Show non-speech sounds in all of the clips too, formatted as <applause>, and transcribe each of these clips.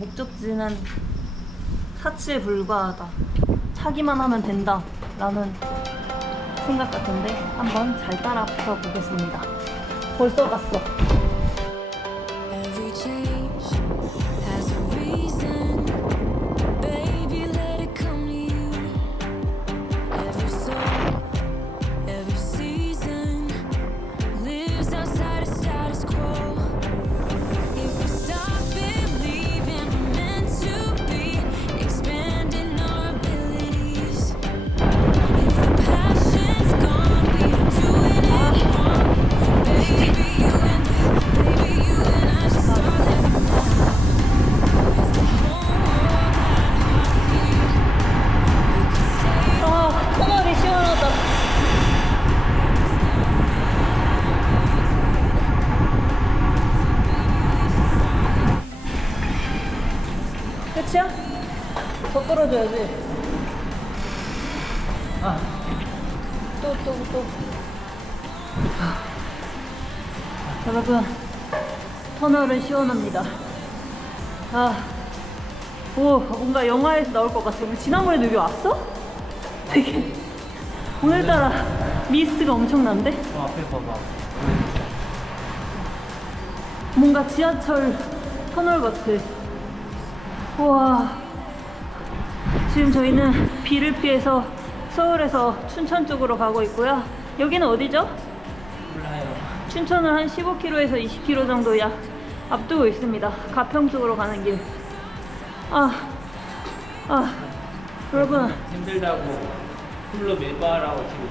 목적지는 사치에 불과하다. 차기만 하면 된다. 라는 생각 같은데 한번 잘 따라 붙어 보겠습니다. 벌써 갔어. 끝이야? 더 끌어줘야지. 아, 또, 또, 또. 아. 여러분, 터널은 시원합니다. 아, 오, 뭔가 영화에서 나올 것 같아. 우리 지난번에도 여기 왔어? 되게 오늘따라 미스트가 엄청난데? 어, 앞에 봐봐. 뭔가 지하철 터널 같아. 우와. 지금 저희는 비를 피해서 서울에서 춘천 쪽으로 가고 있고요. 여기는 어디죠? 몰라요. 춘천을 한 15km에서 20km 정도 약 앞두고 있습니다. 가평 쪽으로 가는 길. 아, 아, 여러분, 힘들다고 풀로 밀바라고 지금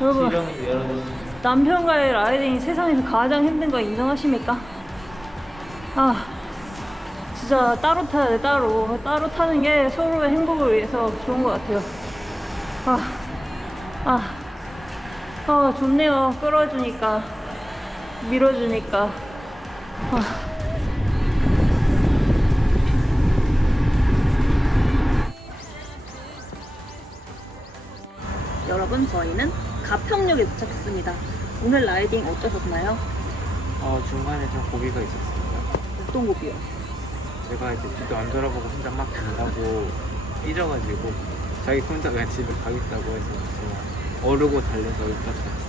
여러분. 지령이 열어줬습니다. 남편과의 라이딩이 세상에서 가장 힘든 거 인정하십니까? 아, 진짜 따로 타야 돼, 따로. 따로 타는 게 서로의 행복을 위해서 좋은 것 같아요. 아, 아, 아, 좋네요. 끌어주니까, 밀어주니까. 아. 여러분, 저희는 가평역에 도착했습니다. 오늘 라이딩 어떠셨나요? 어, 중간에 좀 고비가 있었습니다. 어떤 곡이요? 제가 이제 뒤도 안 돌아보고 혼자 막 간다고 삐져가지고 자기 혼자 그냥 집에 가겠다고 해서 제가 어르고 달려서 여기까지 왔어요.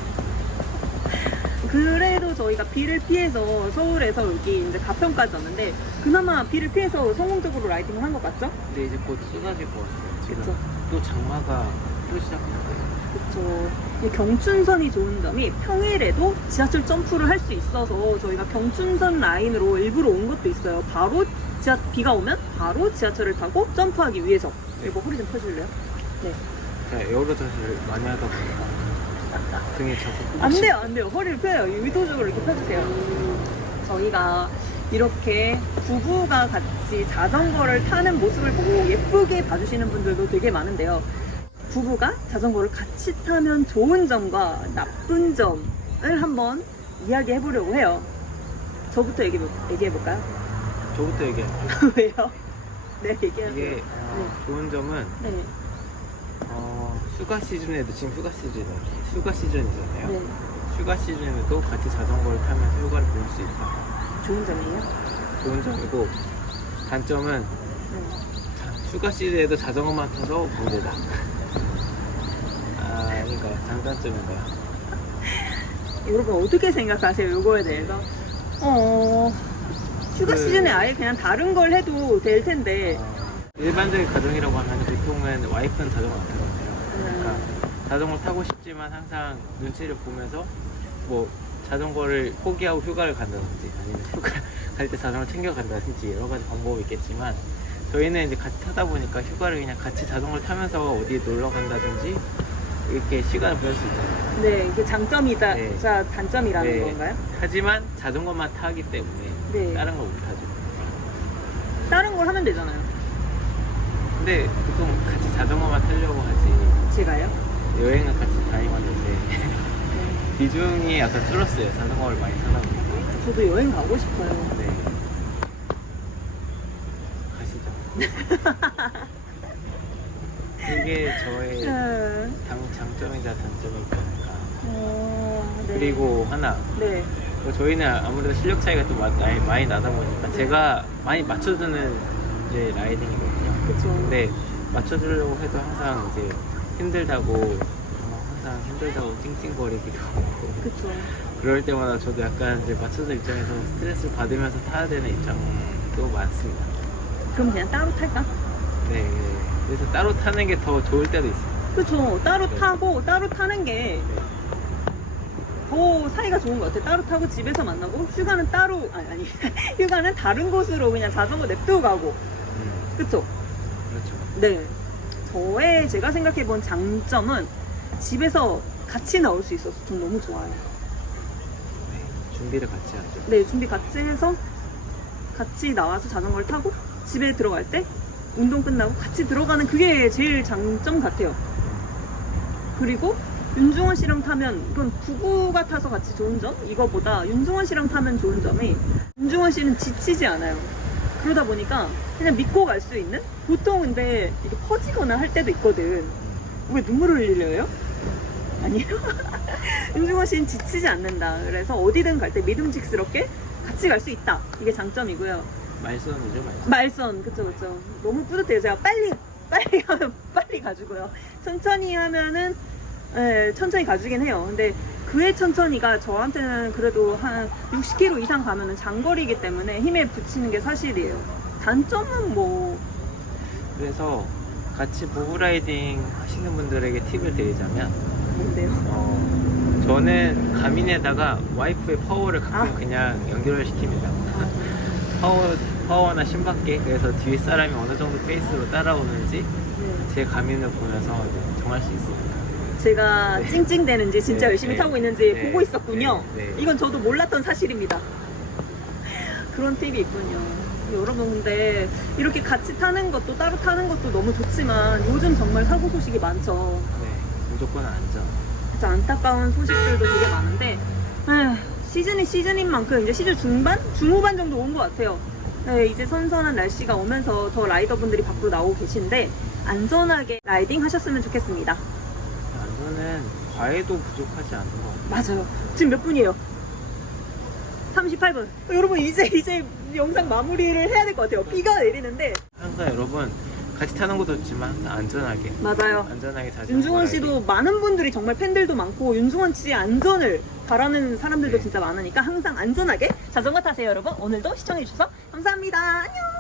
그래도 저희가 비를 피해서 서울에서 여기 이제 가평까지 왔는데 그나마 비를 피해서 성공적으로 라이딩을 한 것 같죠? 근데 이제 곧 쏟아질 것 같아요. 지금 그쵸. 또 장마가 또 시작했어요. 그렇죠. 이 경춘선이 좋은 점이 평일에도 지하철 점프를 할 수 있어서 저희가 경춘선 라인으로 일부러 온 것도 있어요. 바로 지하 비가 오면 바로 지하철을 타고 점프하기 위해서. 이거 허리 좀 펴줄래요? 네. 제가 에어로젖을 많이 하다 보니까 등에 자꾸 안 돼요, 안 돼요. 허리를 펴요. 의도적으로 이렇게 펴주세요. 저희가 이렇게 부부가 같이 자전거를 타는 모습을 보고 예쁘게 봐주시는 분들도 되게 많은데요. 부부가 자전거를 같이 타면 좋은 점과 나쁜 점을 한번 이야기해 보려고 해요. 저부터 얘기해 볼까요? 저부터 얘기할게요. <laughs> 왜요? 네, 얘기하세요. 이게 어, 좋은 점은 네, 어, 휴가 시즌에도 지금 휴가 시즌이잖아요. 휴가 시즌이잖아요. 네. 휴가 시즌에도 같이 자전거를 타면서 휴가를 보낼 수 있다. 좋은 점이에요? 좋은 점이고 단점은 네. 자- 휴가 시즌에도 자전거만 타서 문제다. 아, 그러니까 장단점인 거야. 여러분 어떻게 생각하세요? 이거에 대해서? 어, 휴가 그- 시즌에 아예 그냥 다른 걸 해도 될 텐데. 어, 일반적인 가정이라고 하면 보통은 와이프는 자전거 안 타잖아요. 그러니까 자전거 타고 싶지만 항상 눈치를 보면서 뭐 자전거를 포기하고 휴가를 간다든지 아니면 휴가 <laughs> 갈 때 자전거 챙겨 간다든지 여러 가지 방법이 있겠지만 저희는 이제 같이 타다 보니까 휴가를 그냥 같이 자전거를 타면서 어디 놀러 간다든지 이렇게 시간을 보낼 수 있잖아요. 네, 이게 장점이다, 네. 자 단점이라는 네. 건가요? 하지만 자전거만 타기 때문에 네. 다른 걸못 타죠. 다른 걸 하면 되잖아요. 근데 보통 같이 자전거만 타려고 하지 제가요? 여행을 같이 다니는데 <laughs> 비중이 약간 줄었어요. 자전거를 많이 타다 보니까. 저도 여행 가고 싶어요. 네. 가시죠. <laughs> 이게 저의 네. 장, 장점이자 단점이니까. 어, 네. 그리고 하나, 네. 뭐 저희는 아무래도 실력 차이가 좀 많이, 많이 나다 보니까 제가 많이 맞춰주는 이제 라이딩이거든요. 그쵸. 근데 맞춰주려고 해도 항상 이제 힘들다고 어, 항상 힘들다고 찡찡거리기도 하고 그쵸. 그럴 때마다 저도 약간 이제 맞춰줄 입장에서 스트레스를 받으면서 타야 되는 입장도 많습니다. 그럼 그냥 따로 탈까? 네, 그래서 따로 타는 게 더 좋을 때도 있어요. 그쵸. 따로 네. 타고 따로 타는 게 더 사이가 좋은 것 같아. 따로 타고 집에서 만나고 휴가는 따로 아니 아니 <laughs> 휴가는 다른 곳으로 그냥 자전거 냅두고 가고 음, 그쵸? 그렇죠. 네. 저의 제가 생각해 본 장점은 집에서 같이 나올 수 있어서 좀 너무 좋아요. 네, 준비를 같이 하죠. 네, 준비 같이 해서 같이 나와서 자전거를 타고 집에 들어갈 때 운동 끝나고 같이 들어가는 그게 제일 장점 같아요. 그리고 윤중원 씨랑 타면 이건 부부가 타서 같이 좋은 점 이거보다 윤중원 씨랑 타면 좋은 점이 윤중원 씨는 지치지 않아요. 그러다 보니까 그냥 믿고 갈 수 있는 보통 근데 이게 퍼지거나 할 때도 있거든. 왜 눈물을 흘리려요? 아니에요. <laughs> 윤중원 씨는 지치지 않는다. 그래서 어디든 갈 때 믿음직스럽게 같이 갈 수 있다. 이게 장점이고요. 말선이죠, 말선. 말선, 그쵸, 그쵸. 너무 뿌듯해요. 제가 빨리, 빨리 가면 빨리 가지고요. 천천히 하면은, 예, 천천히 가주긴 해요. 근데 그의 천천히가 저한테는 그래도 한 60km 이상 가면은 장거리이기 때문에 힘에 붙이는 게 사실이에요. 단점은 뭐, 그래서 같이 보브 라이딩 하시는 분들에게 팁을 드리자면 뭔데요? 어, 저는 가민에다가 와이프의 파워를 가끔 아. 그냥 연결을 시킵니다. 파워, 파워나 심박계 그래서 뒤에 사람이 어느 정도 페이스로 따라오는지 네. 제 가민을 보면서 이제 정할 수 있습니다. 제가 네. 찡찡대는지 진짜 네, 열심히 네. 타고 있는지 네, 보고 있었군요. 네, 네. 이건 저도 몰랐던 사실입니다. 그런 팁이 있군요. 여러분 근데 이렇게 같이 타는 것도 따로 타는 것도 너무 좋지만 요즘 정말 사고 소식이 많죠. 네, 무조건 안전. 진짜 안타까운 소식들도 되게 많은데 에휴, 시즌이 시즌인 만큼 이제 시즌 중반? 중후반 정도 온 것 같아요. 네, 이제 선선한 날씨가 오면서 더 라이더분들이 밖으로 나오고 계신데 안전하게 라이딩 하셨으면 좋겠습니다. 안전은 과외도 부족하지 않는 것 같아요. 맞아요. 지금 몇 분이에요? 38분. 여러분 이제 이제 영상 마무리를 해야 될 것 같아요. 비가 내리는데 항상 여러분 같이 타는 것도 좋지만 항상 안전하게 맞아요. 안전하게 자전거 윤중원. 씨도 많은 분들이 정말 팬들도 많고 윤중원 씨의 안전을 바라는 사람들도 네. 진짜 많으니까 항상 안전하게 자전거 타세요, 여러분. 오늘도 시청해 주셔서 감사합니다. 안녕.